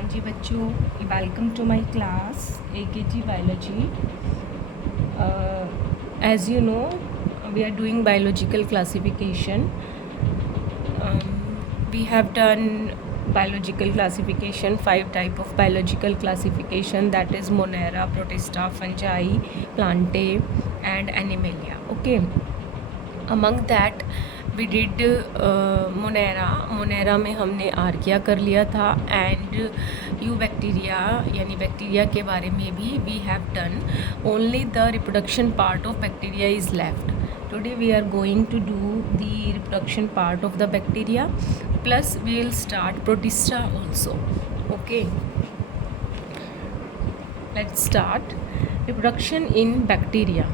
हाँ जी बच्चों, welcome to my class AKG biology. As you know, we are doing biological classification. We have done biological classification, 5 type of biological classification, that is Monera, Protista, Fungi, Plantae and Animalia. Okay. Among that we did monera में हमने archaea कर लिया था and eubacteria यानी bacteria के बारे में भी we have done. Only the reproduction part of bacteria is left. Today we are going to do the reproduction part of the bacteria plus we will start protista also. Okay, let's start. Reproduction in bacteria.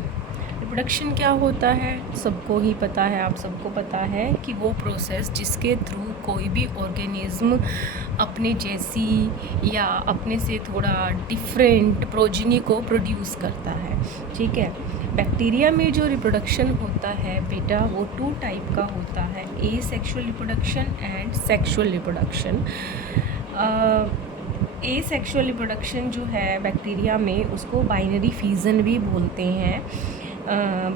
Reproduction क्या होता है सबको ही पता है, आप सबको पता है कि वो प्रोसेस जिसके थ्रू कोई भी ऑर्गेनिज्म अपने जैसी या अपने से थोड़ा डिफरेंट प्रोजेनी को प्रोड्यूस करता है. ठीक है, बैक्टीरिया में जो रिप्रोडक्शन होता है बेटा वो 2 टाइप का होता है, asexual reproduction and sexual reproduction. Asexual reproduction जो है बैक्टीरिया में उसको बाइनरी फिजन भी बोलते हैं.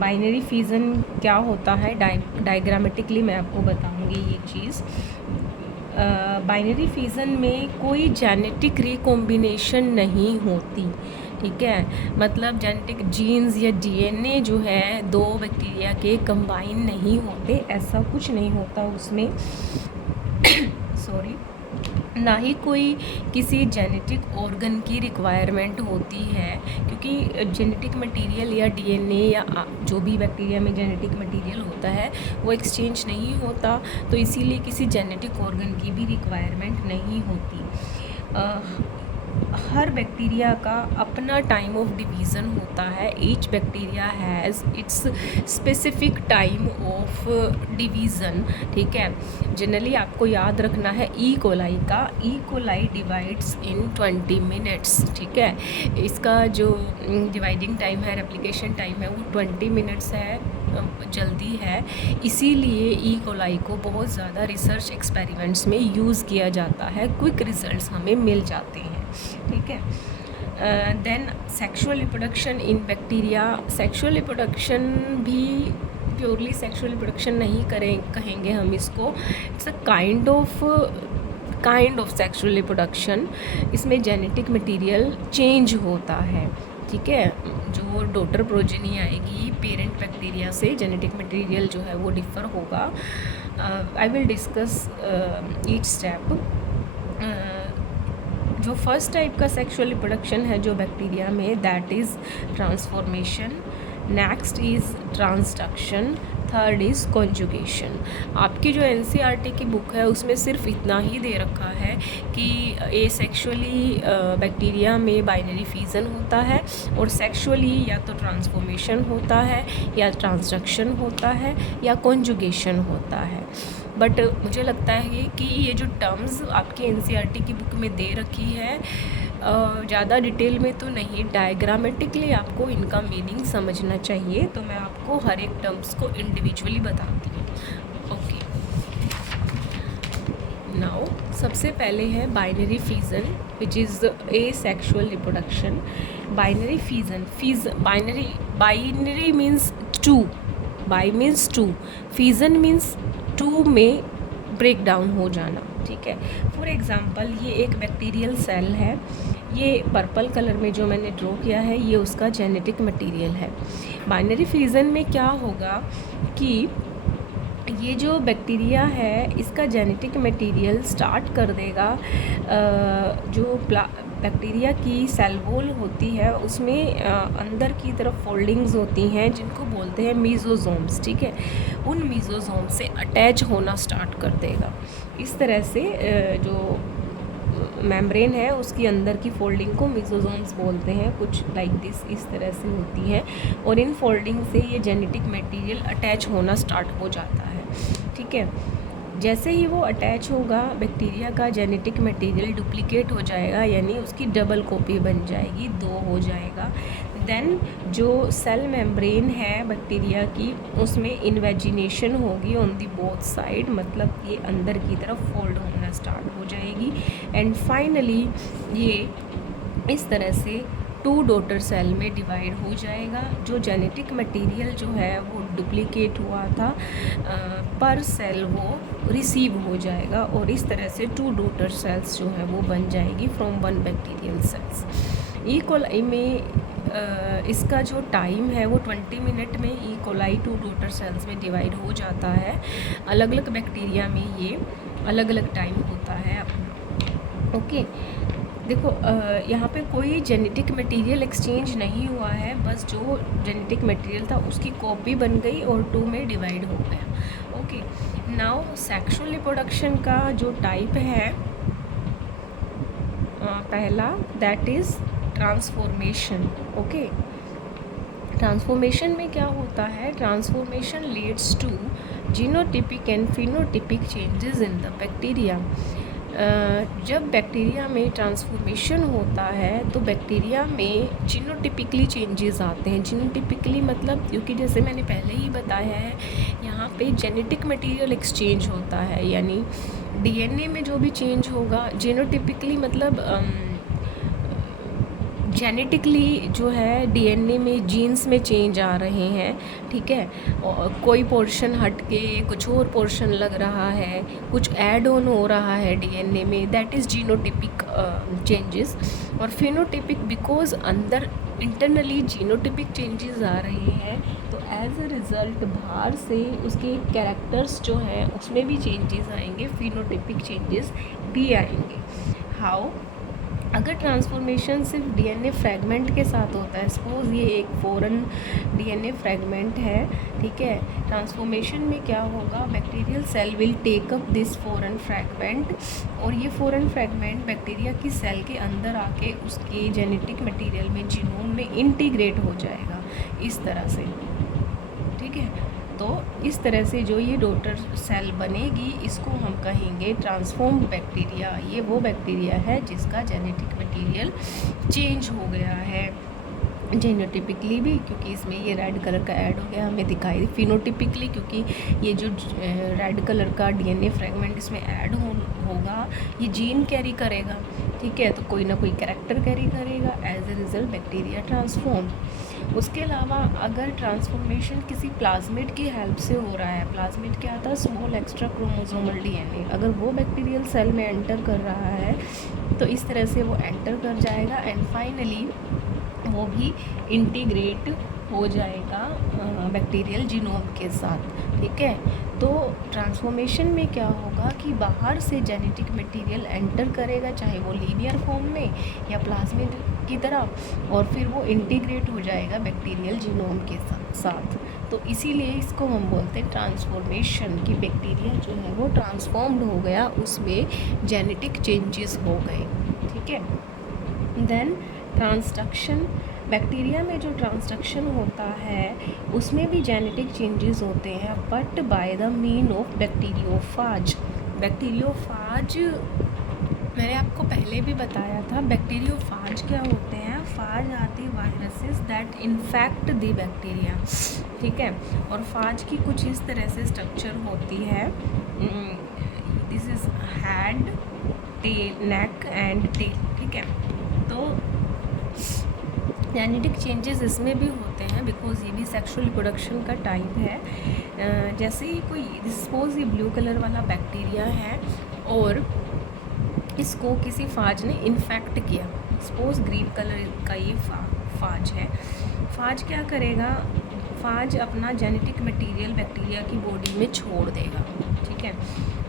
बाइनरी फिजन क्या होता है डायग्रामेटिकली मैं आपको बताऊंगी ये चीज़. बाइनरी फिजन में कोई जेनेटिक रिकॉम्बिनेशन नहीं होती. ठीक है, मतलब जेनेटिक जीन्स या DNA जो है 2 बैक्टीरिया के कंबाइन नहीं होते, ऐसा कुछ नहीं होता उसमें. सॉरी, ना ही कोई किसी जेनेटिक ऑर्गन की रिक्वायरमेंट होती है, क्योंकि जेनेटिक मटेरियल या DNA या जो भी बैक्टीरिया में जेनेटिक मटेरियल होता है वो एक्सचेंज नहीं होता, तो इसीलिए किसी जेनेटिक ऑर्गन की भी रिक्वायरमेंट नहीं होती. हर बैक्टीरिया का अपना टाइम ऑफ डिवीज़न होता है. Each bacteria has its specific time of division. ठीक है, जनरली आपको याद रखना है ई कोलाई का. ई कोलाई डिवाइड्स इन 20 मिनट्स. ठीक है, इसका जो डिवाइडिंग टाइम है, रेप्लिकेशन टाइम है, वो 20 मिनट्स है, जल्दी है. इसीलिए ई कोलाई को बहुत ज़्यादा रिसर्च एक्सपेरिमेंट्स में यूज़ किया जाता है. क्विक रिजल्ट्स हमें मिल जाते हैं. ठीक है, then sexual reproduction in bacteria. Sexual reproduction भी प्योरली सेक्सुअल रिप्रोडक्शन नहीं कहेंगे हम इसको. It's a kind of sexual reproduction. इसमें जेनेटिक मटेरियल चेंज होता है. ठीक है, जो डॉटर प्रोजेनी आएगी पेरेंट बैक्टीरिया से, जेनेटिक मटेरियल जो है वो डिफ़र होगा. I will discuss each step. जो फर्स्ट टाइप का सेक्सुअल रिप्रोडक्शन है जो बैक्टीरिया में, that is transformation. Next is transduction. Third is conjugation. आपकी जो NCERT की बुक है उसमें सिर्फ इतना ही दे रखा है कि एसेक्सुअली बैक्टीरिया में बाइनरी फिजन होता है और सेक्सुअली या तो ट्रांसफॉर्मेशन होता है या ट्रांसडक्शन होता है या कॉन्जुगेशन होता है. बट मुझे लगता है कि ये जो टर्म्स आपकी NCERT की बुक में दे रखी है ज़्यादा डिटेल में तो नहीं, डायग्रामेटिकली आपको इनका मीनिंग समझना चाहिए, तो मैं आपको हर एक टर्म्स को इंडिविजुअली बताती हूँ. ओके, नाउ सबसे पहले है binary fission which is asexual reproduction. Binary fission, binary means 2, by means 2, fission means 2 में ब्रेक डाउन हो जाना. ठीक है, फॉर एग्ज़ाम्पल ये एक बैक्टीरियल सेल है. ये पर्पल कलर में जो मैंने ड्रॉ किया है ये उसका जेनेटिक मटेरियल है. बाइनरी फिजन में क्या होगा कि ये जो बैक्टीरिया है इसका जेनेटिक मटेरियल स्टार्ट कर देगा. जो बैक्टीरिया की सेल वॉल होती है उसमें अंदर की तरफ फोल्डिंग्स होती हैं जिनको बोलते हैं मीज़ोजोम्स. ठीक है, उन मीज़ोजोम से अटैच होना स्टार्ट कर देगा. इस तरह से जो मेम्ब्रेन है उसकी अंदर की फोल्डिंग को मीज़ोजोम्स बोलते हैं. कुछ लाइक दिस, इस तरह से होती है और इन फोल्डिंग से ये जेनेटिक मटेरियल अटैच होना स्टार्ट हो जाता है. ठीक है, जैसे ही वो अटैच होगा बैक्टीरिया का जेनेटिक मटेरियल डुप्लीकेट हो जाएगा, यानी उसकी डबल कॉपी बन जाएगी, 2 हो जाएगा। देन जो सेल मेम्ब्रेन है बैक्टीरिया की उसमें इन्वेजिनेशन होगी ऑन दी बोथ साइड, मतलब ये अंदर की तरफ फोल्ड होना स्टार्ट हो जाएगी। एंड फाइनली ये इस तरह से 2 डॉटर सेल में डिवाइड हो जाएगा। जो जेनेटिक मटेरियल जो है वो डुप्लीकेट हुआ था पर सेल वो रिसीव हो जाएगा और इस तरह से 2 डॉटर सेल्स जो है वो बन जाएगी from 1 bacterial cells. E coli में इसका जो टाइम है वो 20 मिनट में ई कोलाई 2 डॉटर सेल्स में डिवाइड हो जाता है। अलग अलग बैक्टीरिया में ये अलग अलग टाइम होता है। ओके, देखो यहाँ पे कोई जेनेटिक मटेरियल एक्सचेंज नहीं हुआ है, बस जो जेनेटिक मटेरियल था उसकी कॉपी बन गई और 2 में डिवाइड हो गया। ओके, नाउ सेक्सुअल रिप्रोडक्शन का जो टाइप है पहला, that is transformation. Okay, transformation में क्या होता है? Transformation leads to genotypic and phenotypic changes in the bacteria. जब बैक्टीरिया में ट्रांसफॉर्मेशन होता है तो बैक्टीरिया में जीनोटिपिकली चेंजेस आते हैं। जीनोटिपिकली मतलब, क्योंकि जैसे मैंने पहले ही बताया है यहाँ पे जेनेटिक मटेरियल एक्सचेंज होता है, यानी डीएनए में जो भी चेंज होगा। जीनोटिपिकली मतलब जेनेटिकली जो है डीएनए में जीन्स में चेंज आ रहे हैं, ठीक है। और कोई पोर्शन हट के कुछ और पोर्शन लग रहा है, कुछ ऐड ऑन हो रहा है डीएनए में, दैट इज़ जीनोटिपिक चेंजेस। और फिनोटिपिक बिकॉज अंदर इंटरनली जीनोटिपिक चेंजेस आ रहे हैं, तो एज अ रिज़ल्ट बाहर से उसके कैरेक्टर्स जो हैं उसमें भी चेंजेस आएंगे, फिनोटिपिक चेंजेस भी आएंगे। हाउ? अगर ट्रांसफॉर्मेशन सिर्फ डीएनए फ्रैगमेंट के साथ होता है, सपोज ये एक फॉरेन डीएनए फ्रैगमेंट है, ठीक है। ट्रांसफॉर्मेशन में क्या होगा? Bacterial cell will take up this foreign fragment, और ये फॉरेन फ्रैगमेंट बैक्टीरिया की सेल के अंदर आके उसके जेनेटिक मटेरियल में, जीनोम में इंटीग्रेट हो जाएगा इस तरह से, ठीक है। तो इस तरह से जो ये डॉटर सेल बनेगी इसको हम कहेंगे ट्रांसफॉर्म्ड बैक्टीरिया। ये वो बैक्टीरिया है जिसका जेनेटिक मटेरियल चेंज हो गया है, जेनोटिपिकली भी, क्योंकि इसमें ये रेड कलर का ऐड हो गया हमें दिखाई, फिनोटिपिकली क्योंकि ये जो रेड कलर का डीएनए फ्रेगमेंट इसमें ऐड होगा ये जीन कैरी करेगा, ठीक है, तो कोई ना कोई कैरेक्टर कैरी करेगा, as a result bacteria transform. उसके अलावा अगर ट्रांसफॉर्मेशन किसी प्लाज्मिड की हेल्प से हो रहा है, प्लाज्मिड क्या आता है? स्मॉल एक्स्ट्रा क्रोमोसोमल डीएनए, अगर वो बैक्टीरियल सेल में एंटर कर रहा है तो इस तरह से वो एंटर कर जाएगा एंड फाइनली वो भी इंटीग्रेट हो जाएगा बैक्टीरियल जीनोम के साथ, ठीक है। तो ट्रांसफॉर्मेशन में क्या होगा कि बाहर से जेनेटिक मटेरियल एंटर करेगा, चाहे वो लीनियर फॉर्म में या प्लाज्मिड की तरह, और फिर वो इंटीग्रेट हो जाएगा बैक्टीरियल जीनोम के साथ। तो इसीलिए इसको हम बोलते हैं ट्रांसफॉर्मेशन, कि बैक्टीरिया जो है वो ट्रांसफॉर्म्ड हो गया, उसमें जेनेटिक चेंजेस हो गए, ठीक है। देन ट्रांसडक्शन, बैक्टीरिया में जो ट्रांसडक्शन होता है उसमें भी जेनेटिक चेंजेस होते हैं, but by the mean of bacteriophage. Bacteriophage मैंने आपको पहले भी बताया था। बैक्टीरियोफाज क्या होते हैं? फाज आती viruses that infect the bacteria, ठीक है। और फाज की कुछ इस तरह से स्ट्रक्चर होती है, this is head, tail, neck and tail, ठीक है। तो जेनेटिक चेंजेस इसमें भी होते हैं बिकॉज ये भी सेक्सुअल रिप्रोडक्शन का टाइप है। जैसे ही कोई, सपोज ये ब्लू कलर वाला बैक्टीरिया है और इसको किसी फाज ने इन्फेक्ट किया, सपोज ग्रीन कलर का ये फाज है। फाज क्या करेगा? फाज अपना जेनेटिक मटेरियल बैक्टीरिया की बॉडी में छोड़ देगा, ठीक है।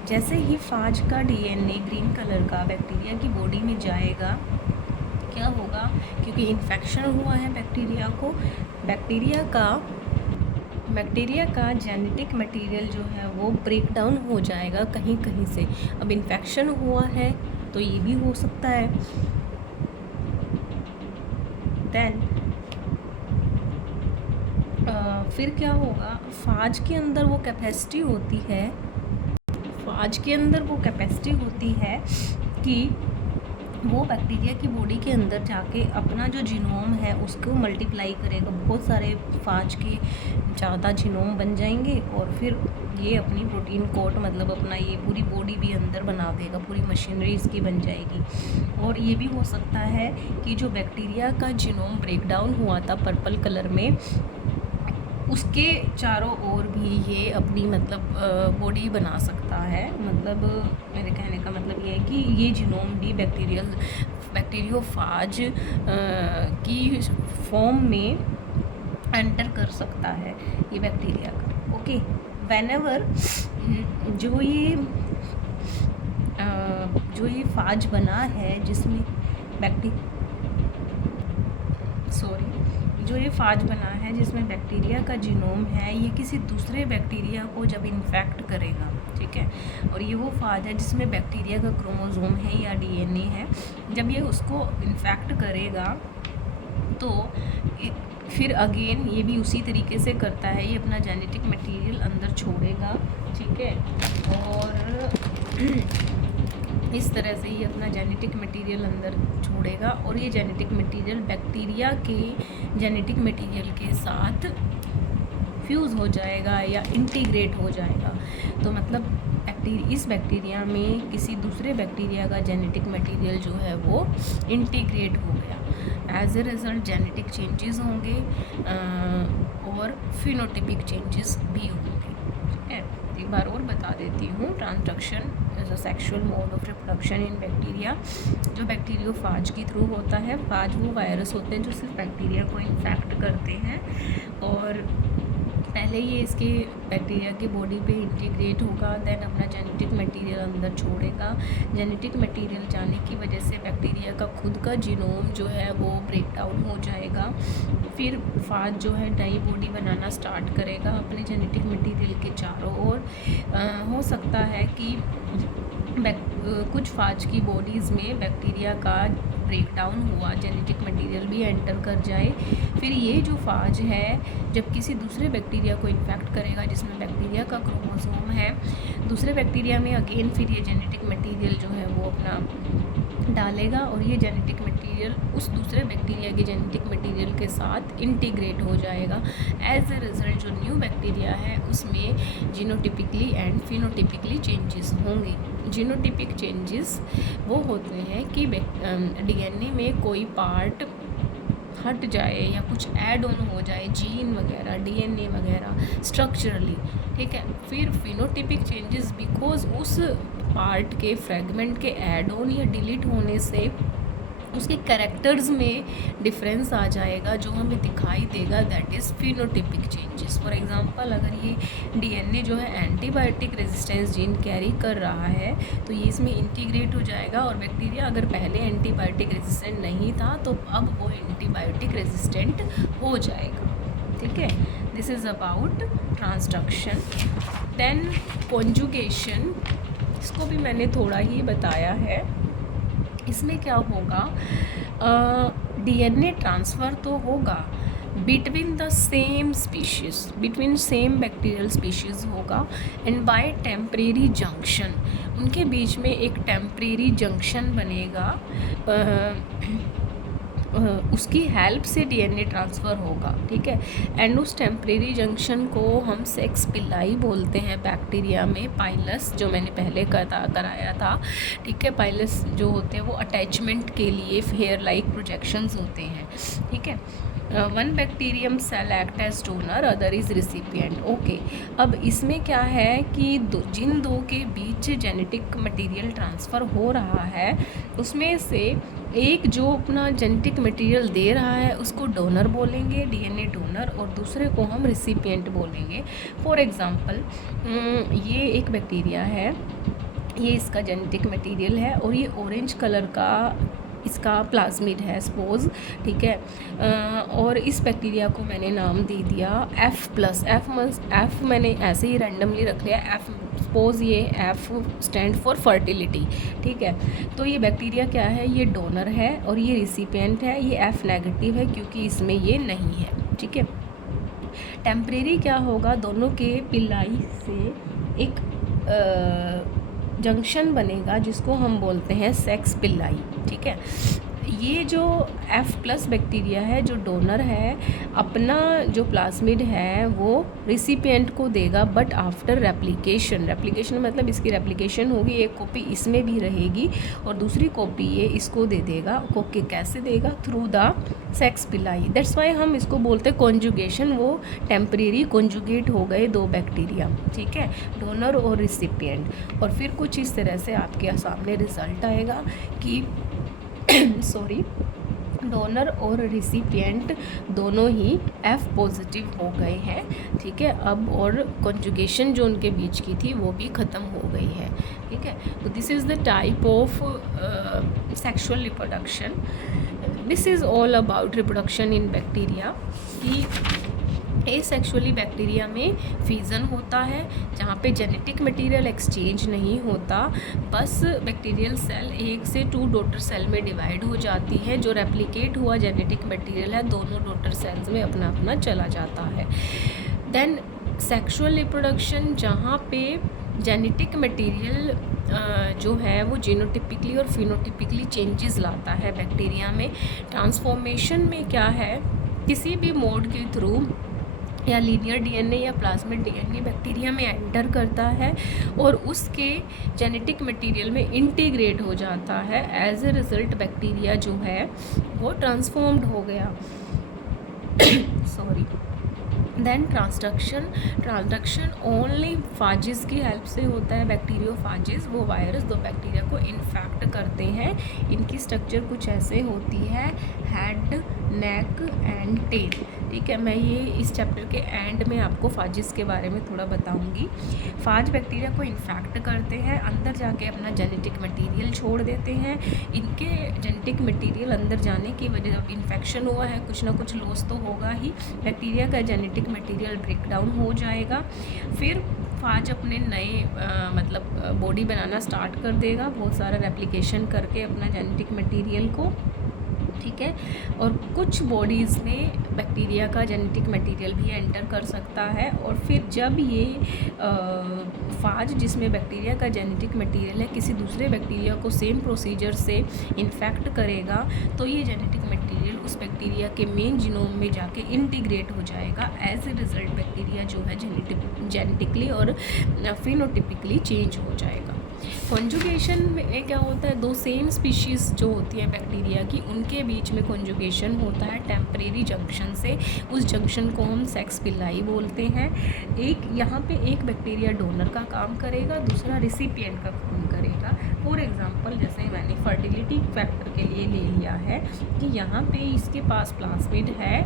जैसे ही फाज का डीएनए ग्रीन कलर का बैक्टीरिया की बॉडी में जाएगा, क्या होगा? क्योंकि इन्फेक्शन हुआ है बैक्टीरिया को, बैक्टीरिया का जेनेटिक मटेरियल जो है वो ब्रेक डाउन हो जाएगा कहीं कहीं से। अब इन्फेक्शन हुआ है तो ये भी हो सकता है। देन फिर क्या होगा? फाज के अंदर वो कैपेसिटी होती है, फाज के अंदर वो कैपेसिटी होती है कि वो बैक्टीरिया की बॉडी के अंदर जाके अपना जो जीनोम है उसको मल्टीप्लाई करेगा, बहुत सारे फाज के ज़्यादा जीनोम बन जाएंगे और फिर ये अपनी प्रोटीन कोट मतलब अपना ये पूरी बॉडी भी अंदर बना देगा, पूरी मशीनरी इसकी बन जाएगी। और ये भी हो सकता है कि जो बैक्टीरिया का जीनोम ब्रेकडाउन हुआ था पर्पल कलर में, उसके चारों ओर भी ये अपनी मतलब बॉडी बना सकता है। मतलब मेरे कहने का मतलब ये है कि ये जीनोम भी बैक्टीरियोफाज की फॉर्म में एंटर कर सकता है ये बैक्टीरिया का। ओके, व्हेनेवर जो ये फाज बना है जिसमें जो ये फाज बना है जिसमें बैक्टीरिया का जीनोम है, ये किसी दूसरे बैक्टीरिया को जब इन्फेक्ट करेगा, ठीक है, और ये वो फाज है जिसमें बैक्टीरिया का क्रोमोसोम है या डीएनए है, जब ये उसको इन्फेक्ट करेगा तो फिर अगेन ये भी उसी तरीके से करता है, ये अपना जेनेटिक मटेरियल अंदर छोड़ेगा, ठीक है, और इस तरह से ये अपना जेनेटिक मटेरियल अंदर छोड़ेगा और ये जेनेटिक मटेरियल बैक्टीरिया के जेनेटिक मटेरियल के साथ फ्यूज़ हो जाएगा या इंटीग्रेट हो जाएगा। तो मतलब इस बैक्टीरिया में किसी दूसरे बैक्टीरिया का जेनेटिक मटेरियल जो है वो इंटीग्रेट हो गया। As a result genetic changes होंगे और फिनोटिपिक चेंजेस भी होंगे। ठीक है, एक बार और बता देती हूँ, transduction is a sexual mode of reproduction in bacteria, जो बैक्टीरियोफाज के थ्रू होता है। फाज वो वायरस होते हैं जो सिर्फ बैक्टीरिया को इन्फेक्ट करते हैं और पहले ये इसके बैक्टीरिया की बॉडी पे इंटीग्रेट होगा, देन अपना जेनेटिक मटेरियल अंदर छोड़ेगा। जेनेटिक मटेरियल जाने की वजह से बैक्टीरिया का खुद का जीनोम जो है वो ब्रेक डाउन हो जाएगा। फिर फाज जो है नई बॉडी बनाना स्टार्ट करेगा अपने जेनेटिक मटेरियल के चारों ओर। हो सकता है कि कुछ फाज की बॉडीज़ में बैक्टीरिया का ब्रेक डाउन हुआ जेनेटिक मटेरियल भी एंटर कर जाए। फिर ये जो फाज है जब किसी दूसरे बैक्टीरिया को इन्फेक्ट करेगा जिसमें बैक्टीरिया का क्रोमोसोम है, दूसरे बैक्टीरिया में अगेन फिर ये जेनेटिक मटेरियल जो है वो अपना डालेगा और ये जेनेटिक मटेरियल उस दूसरे बैक्टीरिया के जेनेटिक मटेरियल के साथ इंटीग्रेट हो जाएगा। एज ए रिजल्ट जो न्यू बैक्टीरिया है उसमें जीनोटिपिकली एंड फिनोटिपिकली चेंजेस होंगे। जीनोटिपिक चेंजेस वो होते हैं कि डीएनए में कोई पार्ट हट जाए या कुछ ऐड ऑन हो जाए, जीन वगैरह, डीएनए वगैरह स्ट्रक्चरली, ठीक है। फिर फिनोटिपिक चेंजेस बिकॉज उस पार्ट के फ्रेगमेंट के ऐड ऑन या डिलीट होने से उसके कैरेक्टर्स में डिफरेंस आ जाएगा जो हमें दिखाई देगा, that is phenotypic changes. For example अगर ये डीएनए जो है एंटीबायोटिक रेजिस्टेंस जीन कैरी कर रहा है तो ये इसमें इंटीग्रेट हो जाएगा और बैक्टीरिया अगर पहले एंटीबायोटिक रेजिस्टेंट नहीं था तो अब वो एंटीबायोटिक रेजिस्टेंट हो जाएगा, ठीक है। This is about transduction. Then conjugation, इसको भी मैंने थोड़ा ही बताया है। इसमें क्या होगा, डीएनए ट्रांसफ़र तो होगा between the same species, between same bacterial species होगा एंड बाय टेम्परेरी जंक्शन, उनके बीच में एक टेम्परेरी जंक्शन बनेगा, उसकी हेल्प से डीएनए ट्रांसफ़र होगा, ठीक है। एंड उस टेम्परेरी जंक्शन को हम सेक्स पिलाई बोलते हैं बैक्टीरिया में। पाइलस जो मैंने पहले कराया था, ठीक है, पाइलस जो होते हैं वो अटैचमेंट के लिए हेयर लाइक प्रोजेक्शंस होते हैं, ठीक है। One bacterium cell act as donor, other is recipient. Okay, अब इसमें क्या है कि जिन दो के बीच जेनेटिक मटेरियल ट्रांसफ़र हो रहा है उसमें से एक जो अपना जेनेटिक मटेरियल दे रहा है उसको डोनर बोलेंगे, डीएनए डोनर, और दूसरे को हम रिसिपिएंट बोलेंगे। फॉर एग्ज़ाम्पल ये एक बैक्टीरिया है, ये इसका जेनेटिक मटेरियल है और ये ऑरेंज कलर का इसका प्लाज्मिड है सपोज़, ठीक है। और इस बैक्टीरिया को मैंने नाम दे दिया F+। F मैंने ऐसे ही रैंडमली रख लिया F, सपोज़ ये F स्टैंड फॉर फर्टिलिटी, ठीक है। तो ये बैक्टीरिया क्या है, ये डोनर है और ये रिसिपिएंट है, ये F नेगेटिव है क्योंकि इसमें ये नहीं है, ठीक है। टेम्परेरी क्या होगा, दोनों के पिलाई से एक जंक्शन बनेगा जिसको हम बोलते हैं सेक्स पिल्लाई, ठीक है। ये जो F+ बैक्टीरिया है, जो डोनर है, अपना जो प्लाज्मिड है वो रिसिपिएंट को देगा, बट आफ्टर रेप्लिकेशन मतलब इसकी रेप्लिकेशन होगी, एक कॉपी इसमें भी रहेगी और दूसरी कॉपी ये इसको दे देगा। ओके, कैसे देगा? थ्रू द सेक्स पिलाई। दैट्स वाई हम इसको बोलते हैं कॉन्जुगेशन। वो टेम्परेरी कॉन्जुगेट हो गए दो बैक्टीरिया, ठीक है, डोनर और रिसिपिएंट। और फिर कुछ इस तरह से आपके सामने रिजल्ट आएगा कि सॉरी, डोनर और रिसिपिएंट दोनों ही F+ हो गए हैं, ठीक है। अब और कॉन्जुगेशन जो उनके बीच की थी वो भी ख़त्म हो गई है, ठीक है। तो this is the type of sexual reproduction. This is all about reproduction in bacteria. कि एसेक्सुअली बैक्टीरिया में फिजन होता है, जहाँ पे जेनेटिक मटेरियल एक्सचेंज नहीं होता, बस बैक्टीरियल सेल 1 से 2 डॉटर सेल में डिवाइड हो जाती है। जो रेप्लिकेट हुआ जेनेटिक मटेरियल है दोनों डॉटर सेल्स में अपना अपना चला जाता है। देन सेक्सुअल रिप्रोडक्शन, जहाँ पे जेनेटिक मटेरियल जो है वो जीनोटिपिकली और फिनोटिपिकली चेंजेस लाता है बैक्टीरिया में। ट्रांसफॉर्मेशन में क्या है, किसी भी मोड के थ्रू या लीनियर डीएनए या प्लाज्मिड डीएनए बैक्टीरिया में एंटर करता है और उसके जेनेटिक मटेरियल में इंटीग्रेट हो जाता है। एज ए रिज़ल्ट बैक्टीरिया जो है वो ट्रांसफॉर्म्ड हो गया। सॉरी। देन ट्रांसडक्शन ओनली फाजिस की हेल्प से होता है। बैक्टीरियोफाजिस, वो वायरस दो बैक्टीरिया को इन्फेक्ट करते हैं। इनकी स्ट्रक्चर कुछ ऐसे होती है, हेड, नेक एंड टेल, ठीक है। मैं ये इस चैप्टर के एंड में आपको फाजिस के बारे में थोड़ा बताऊंगी। फाज बैक्टीरिया को इन्फेक्ट करते हैं, अंदर जाके अपना जेनेटिक मटेरियल छोड़ देते हैं। इनके जेनेटिक मटेरियल अंदर जाने की वजह, जब इन्फेक्शन हुआ है कुछ ना कुछ लॉस तो होगा ही, बैक्टीरिया का जेनेटिक मटेरियल ब्रेक डाउन हो जाएगा। फिर फाज अपने नए मतलब बॉडी बनाना स्टार्ट कर देगा, बहुत सारा रेप्लिकेशन करके अपना जेनेटिक मटेरियल को, ठीक है। और कुछ बॉडीज़ में बैक्टीरिया का जेनेटिक मटेरियल भी एंटर कर सकता है। और फिर जब ये फाज, जिसमें बैक्टीरिया का जेनेटिक मटेरियल है, किसी दूसरे बैक्टीरिया को सेम प्रोसीजर से इन्फेक्ट करेगा, तो ये जेनेटिक मटेरियल उस बैक्टीरिया के मेन जीनोम में जाके इंटीग्रेट हो जाएगा। एज ए रिज़ल्ट बैक्टीरिया जो है जेनेटिकली और फिनोटिपिकली चेंज हो जाएगा। कॉन्जुगेशन में क्या होता है, दो सेम स्पीशीज़ जो होती है बैक्टीरिया की, उनके बीच में कॉन्जुगेशन होता है टेम्परेरी जंक्शन से। उस जंक्शन को हम सेक्स पिल्लाई बोलते हैं। एक यहाँ पे एक बैक्टीरिया डोनर का काम करेगा, दूसरा रिसिपिएंट का काम करेगा। फॉर एग्जांपल, जैसे मैंने फर्टिलिटी फैक्टर के लिए ले लिया है कि यहाँ पे इसके पास प्लाज्मिड है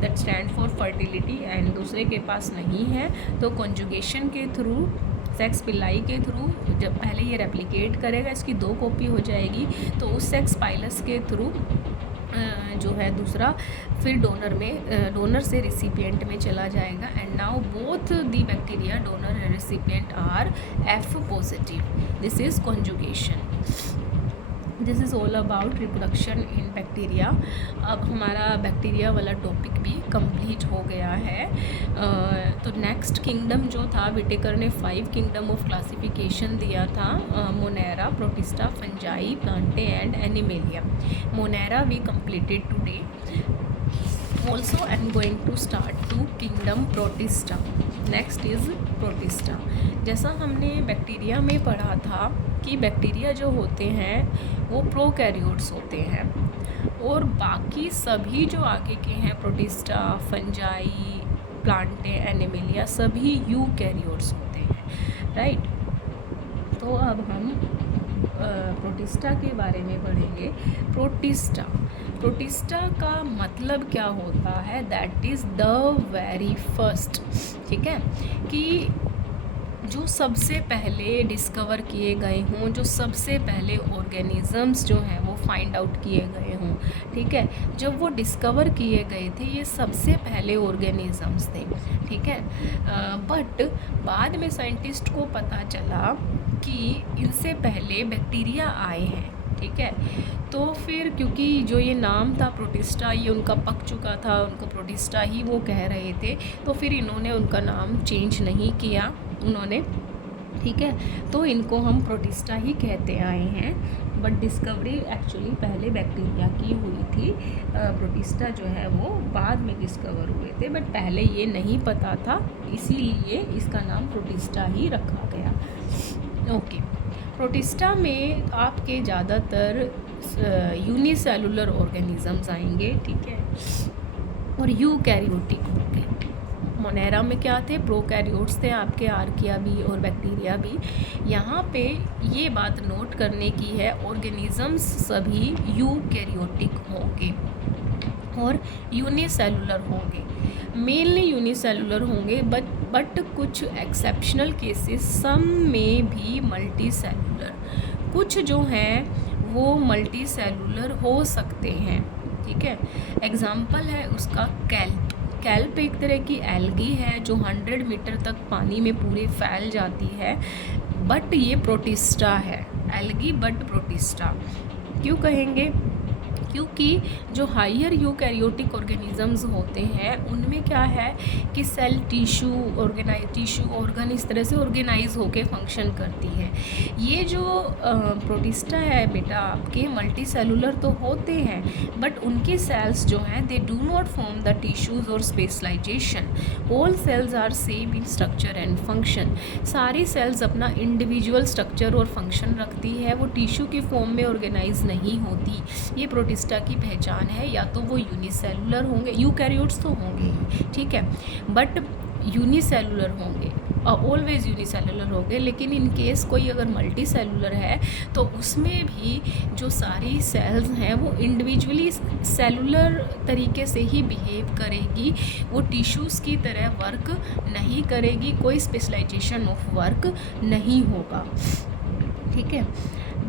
that stand for fertility and दूसरे के पास नहीं है, तो कॉन्जुगेशन के थ्रू, सेक्स पिल्लाई के थ्रू, जब पहले ये रेप्लिकेट करेगा, इसकी 2 कॉपी हो जाएगी, तो उस सेक्स पाइलस के थ्रू जो है दूसरा फिर डोनर से रिसिपिएंट में चला जाएगा। And now both the bacteria, donor and recipient, are F+। This is conjugation. This is all about reproduction in bacteria. अब हमारा बैक्टीरिया वाला टॉपिक भी कंप्लीट हो गया है। तो नेक्स्ट किंगडम जो था, विटेकर ने 5 किंगडम ऑफ क्लासिफिकेशन दिया था, monera, protista, fungi, plantae and animalia. Monera we completed today. Also I am going to start to kingdom Protista. Next is Protista. जैसा हमने बैक्टीरिया में पढ़ा था कि बैक्टीरिया जो होते हैं वो प्रोकैरियोट्स होते हैं और बाकी सभी जो आगे के हैं, प्रोटिस्टा, फंजाई, प्लांटे, एनिमेलिया, सभी यूकैरियोट्स होते हैं, राइट। तो अब हम प्रोटिस्टा के बारे में पढ़ेंगे। प्रोटिस्टा का मतलब क्या होता है, that is the very first, ठीक है, कि जो सबसे पहले डिस्कवर किए गए हों, जो सबसे पहले ऑर्गेनिज़म्स जो हैं वो फाइंड आउट किए गए हों, ठीक है। जब वो डिस्कवर किए गए थे, ये सबसे पहले ऑर्गेनिज़म्स थे, ठीक है। बट बाद में साइंटिस्ट को पता चला कि इनसे पहले बैक्टीरिया आए हैं, ठीक है। तो फिर क्योंकि जो ये नाम था प्रोटिस्टा, ये उनका पक चुका था, उनको प्रोटिस्टा ही वो कह रहे थे, तो फिर इन्होंने उनका नाम चेंज नहीं किया, उन्होंने ठीक है, तो इनको हम प्रोटिस्टा ही कहते आए हैं। बट डिस्कवरी एक्चुअली पहले बैक्टीरिया की हुई थी। प्रोटिस्टा जो है वो बाद में डिस्कवर हुए थे, बट पहले ये नहीं पता था, इसीलिए इसका नाम प्रोटिस्टा ही रखा गया। ओके, प्रोटिस्टा में आपके ज़्यादातर यूनिसेलुलर ऑर्गेनिजम्स आएंगे, ठीक है, और यूकैरियोटिक होंगे। मोनेरा में क्या थे, प्रोकैरियोट्स थे आपके, आर्किया भी और बैक्टीरिया भी। यहाँ पे ये बात नोट करने की है, ऑर्गेनिजम्स सभी यूकैरियोटिक होंगे और यूनिसेलुलर होंगे, मेनली यूनिसेलुलर होंगे, बट कुछ एक्सेप्शनल केसेस सम में भी मल्टी सेलुलर, कुछ जो हैं वो मल्टी सेलुलर हो सकते हैं, ठीक है। एग्जाम्पल है उसका कैल्प। कैल्प एक तरह की एल्गी है जो 100 मीटर तक पानी में पूरे फैल जाती है, बट ये प्रोटिस्टा है, एल्गी बट प्रोटिस्टा। क्यों कहेंगे, क्योंकि जो हायर यूकैरियोटिक ऑर्गेनिजम्स होते हैं उनमें क्या है कि सेल टिश्यू ऑर्गन इस तरह से ऑर्गेनाइज होके फंक्शन करती है। ये जो प्रोटिस्टा है बेटा आपके मल्टी सेलुलर तो होते हैं, बट उनके सेल्स जो हैं they do not form the tissues और specialization. All cells are same in structure and function. सारी सेल्स अपना इंडिविजुअल स्ट्रक्चर और फंक्शन रखती है, वो टिश्यू के फॉर्म में ऑर्गेनाइज नहीं होती। ये प्रोटिस्टा की पहचान है। या तो वो यूनिसेलुलर होंगे, यूकैरियोट्स तो होंगे ही, ठीक है, बट यूनिसेलुलर होंगे, ऑलवेज यूनिसेलुलर होंगे। लेकिन इन केस कोई अगर मल्टी सेलुलर है तो उसमें भी जो सारी सेल्स हैं वो इंडिविजुअली सेलुलर तरीके से ही बिहेव करेगी, वो टिश्यूज़ की तरह वर्क नहीं करेगी, कोई स्पेशलाइजेशन ऑफ वर्क नहीं होगा, ठीक है।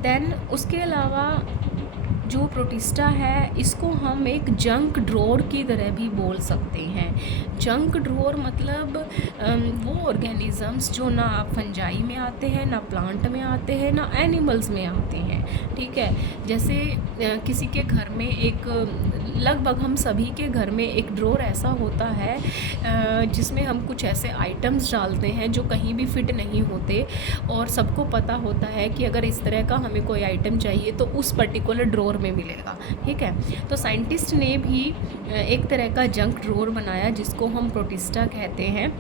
देन उसके अलावा जो प्रोटिस्टा है इसको हम एक जंक ड्रॉर की तरह भी बोल सकते हैं। जंक ड्रॉर मतलब वो ऑर्गेनिजम्स जो ना फंजाई में आते हैं, ना प्लांट में आते हैं, ना एनिमल्स में आते हैं, ठीक है। जैसे किसी के घर में एक, लगभग हम सभी के घर में एक ड्रॉर ऐसा होता है जिसमें हम कुछ ऐसे आइटम्स डालते हैं जो कहीं भी फिट नहीं होते, और सबको पता होता है कि अगर इस तरह का हमें कोई आइटम चाहिए तो उस पर्टिकुलर ड्रॉर में मिलेगा, ठीक है। तो साइंटिस्ट ने भी एक तरह का जंक ड्रॉर बनाया जिसको हम प्रोटिस्टा कहते हैं।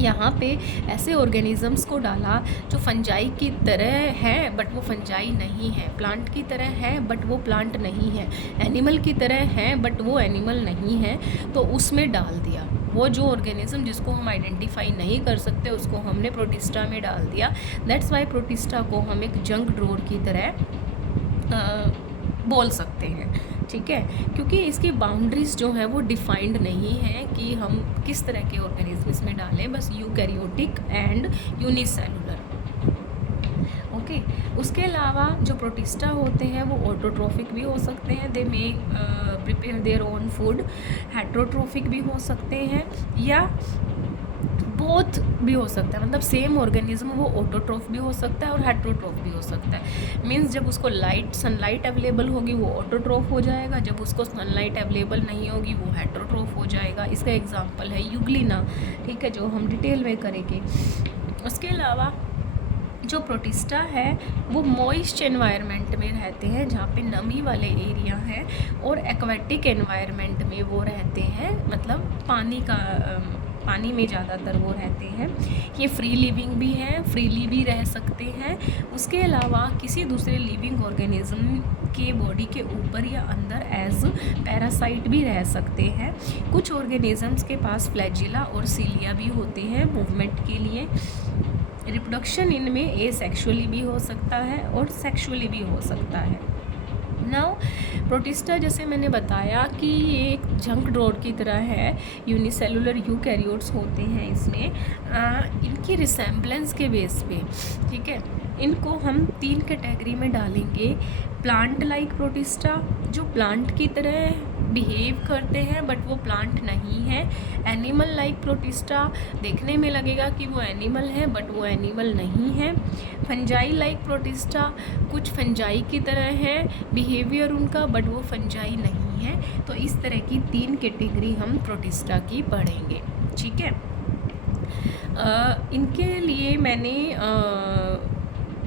यहाँ पे ऐसे ऑर्गेनिजम्स को डाला जो फंजाई की तरह है बट वो फंजाई नहीं है, प्लांट की तरह है बट वो प्लांट नहीं है, एनिमल की तरह है बट वो एनिमल नहीं है, तो उसमें डाल दिया। वो जो ऑर्गेनिज्म जिसको हम आइडेंटिफाई नहीं कर सकते उसको हमने प्रोटिस्टा में डाल दिया। दैट्स वाई प्रोटिस्टा को हम एक जंक ड्रॉर की तरह बोल सकते हैं, ठीक है, क्योंकि इसकी बाउंड्रीज जो है वो डिफाइंड नहीं है कि हम किस तरह के ऑर्गेनिज्म इसमें डालें, बस यूकैरियोटिक एंड यूनिसेलुलर। ओके, उसके अलावा जो प्रोटिस्टा होते हैं वो ऑटोट्रोफिक भी हो सकते हैं, they may prepare their own food. Heterotrophic भी हो सकते हैं या बोथ भी हो सकता है, मतलब सेम ऑर्गेनिज्म वो ऑटोट्रोफ भी हो सकता है और हेट्रोट्रोफ भी हो सकता है। मींस जब उसको सनलाइट अवेलेबल होगी वो ऑटोट्रोफ हो जाएगा, जब उसको सनलाइट अवेलेबल नहीं होगी वो हेट्रोट्रोफ हो जाएगा। इसका एग्जांपल है यूग्लिना, ठीक है, जो हम डिटेल में करेंगे। उसके अलावा जो प्रोटिस्टा है वो मॉइस्ट एनवायरनमेंट में रहते हैं जहाँ पे नमी वाले एरिया हैं, और एक्वेटिक एनवायरनमेंट में वो रहते हैं, मतलब पानी में ज़्यादातर वो रहते हैं। ये फ्री लिविंग भी हैं, फ्रीली भी रह सकते हैं। उसके अलावा किसी दूसरे लिविंग ऑर्गेनिज्म के बॉडी के ऊपर या अंदर एज पैरासाइट भी रह सकते हैं। कुछ ऑर्गेनिजम्स के पास फ्लैजिला और सीलिया भी होते हैं मूवमेंट के लिए। रिप्रोडक्शन इनमें एसेक्सुअली भी हो सकता है और सेक्सुअली भी हो सकता है। नाउ प्रोटिस्टा जैसे मैंने बताया कि ये एक जंक ड्रॉर की तरह है, यूनिसेलुलर यूकैरियोट्स होते हैं इसमें। इनकी रिसेम्बलेंस के बेस पे, ठीक है, इनको हम 3 कैटेगरी में डालेंगे। प्लांट लाइक प्रोटिस्टा जो प्लांट की तरह बिहेव करते हैं बट वो प्लांट नहीं है। एनिमल लाइक प्रोटिस्टा देखने में लगेगा कि वो एनिमल है बट वो एनिमल नहीं है। फंजाई लाइक प्रोटिस्टा कुछ फंजाई की तरह है बिहेवियर उनका बट वो फंजाई नहीं है। तो इस तरह की 3 कैटेगरी हम प्रोटिस्टा की पढ़ेंगे, ठीक है। इनके लिए मैंने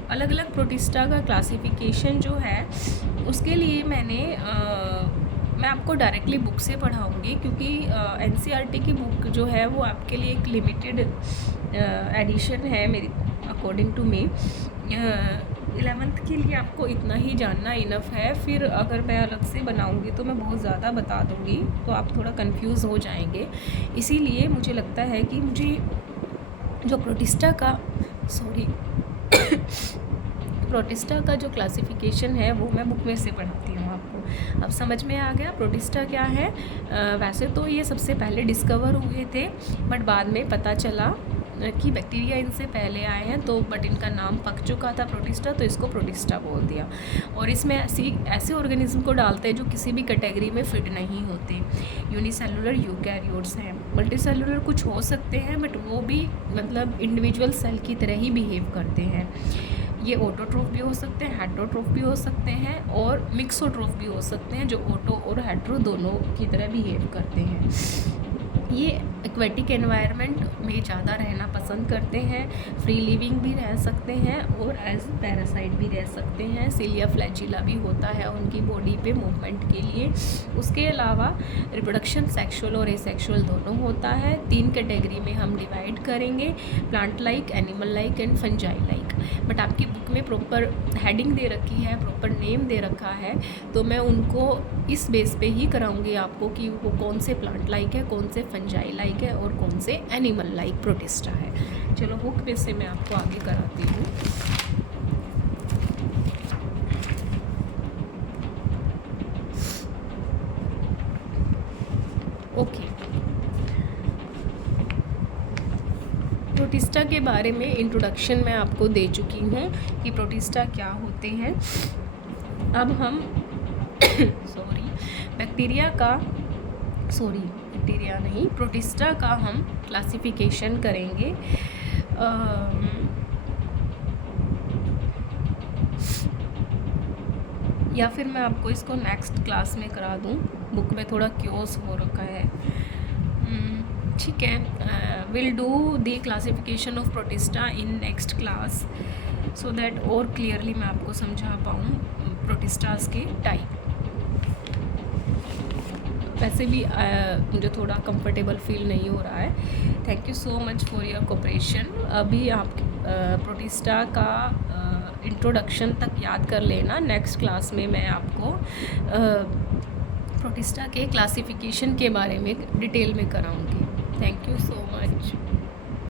अलग अलग प्रोटिस्टा का क्लासिफिकेशन जो है उसके लिए मैं आपको डायरेक्टली बुक से पढ़ाऊँगी, क्योंकि एनसीईआरटी की बुक जो है वो आपके लिए एक लिमिटेड एडिशन है मेरी अकॉर्डिंग टू मी। 11th के लिए आपको इतना ही जानना इनफ है, फिर अगर मैं अलग से बनाऊँगी तो मैं बहुत ज़्यादा बता दूँगी तो आप थोड़ा कंफ्यूज हो जाएंगे। इसीलिए मुझे लगता है कि मुझे जो प्रोटिस्टा का जो क्लासिफिकेशन है वो मैं बुक में से पढ़ाती हूँ आपको। अब समझ में आ गया प्रोटिस्टा क्या है। वैसे तो ये सबसे पहले डिस्कवर हुए थे, बट बाद में पता चला कि बैक्टीरिया इनसे पहले आए हैं, तो बट इनका नाम पक चुका था प्रोटिस्टा, तो इसको प्रोटिस्टा बोल दिया। और इसमें ऐसे ऑर्गेनिज्म को डालते हैं जो किसी भी कैटेगरी में फिट नहीं होते। यूनिसेलुलर यूकैरियोट्स हैं, मल्टीसेलुलर कुछ हो सकते हैं, बट वो भी मतलब इंडिविजुअल सेल की तरह ही बिहेव करते हैं। ये ऑटोट्रोफ भी हो सकते हैं, हेट्रोट्रोफ भी हो सकते हैं, और मिक्सोट्रोफ भी हो सकते हैं, जो ऑटो और हेट्रो दोनों की तरह बिहेव करते हैं। ये एक्वेटिक एनवायरनमेंट में ज़्यादा रहना पसंद करते हैं, फ्री लिविंग भी रह सकते हैं और एज पैरासाइट भी रह सकते हैं। सिलिया फ्लैजिला भी होता है उनकी बॉडी पे मूवमेंट के लिए। उसके अलावा रिप्रोडक्शन सेक्सुअल और एसेक्सुअल दोनों होता है। 3 कैटेगरी में हम डिवाइड करेंगे, plant like, animal like and fungi like. But आपकी बुक में प्रॉपर हेडिंग दे रखी है, प्रॉपर नेम दे रखा है, तो मैं उनको इस बेस पे ही कराऊंगी आपको कि वो कौन से प्लांट लाइक है, कौन से फंजाई लाइक है और कौन से एनिमल लाइक प्रोटिस्टा है। चलो बुक में से मैं आपको आगे कराती हूँ। ओके, प्रोटिस्टा के बारे में इंट्रोडक्शन मैं आपको दे चुकी हूँ कि प्रोटिस्टा क्या होते हैं। अब हम प्रोटिस्टा का हम क्लासिफिकेशन करेंगे। या फिर मैं आपको इसको नेक्स्ट क्लास में करा दूँ, बुक में थोड़ा क्योस हो रखा है। ठीक है, will do the classification of protista in next class, so that और क्लियरली मैं आपको समझा पाऊँ प्रोटिस्टास के टाइप। वैसे भी मुझे थोड़ा कंफर्टेबल फील नहीं हो रहा है। Thank you so much for your cooperation. अभी आप प्रोटिस्टा का इंट्रोडक्शन तक याद कर लेना। नेक्स्ट क्लास में मैं आपको प्रोटिस्टा के क्लासिफिकेशन के बारे में डिटेल में कराऊंगी। Thank you so much.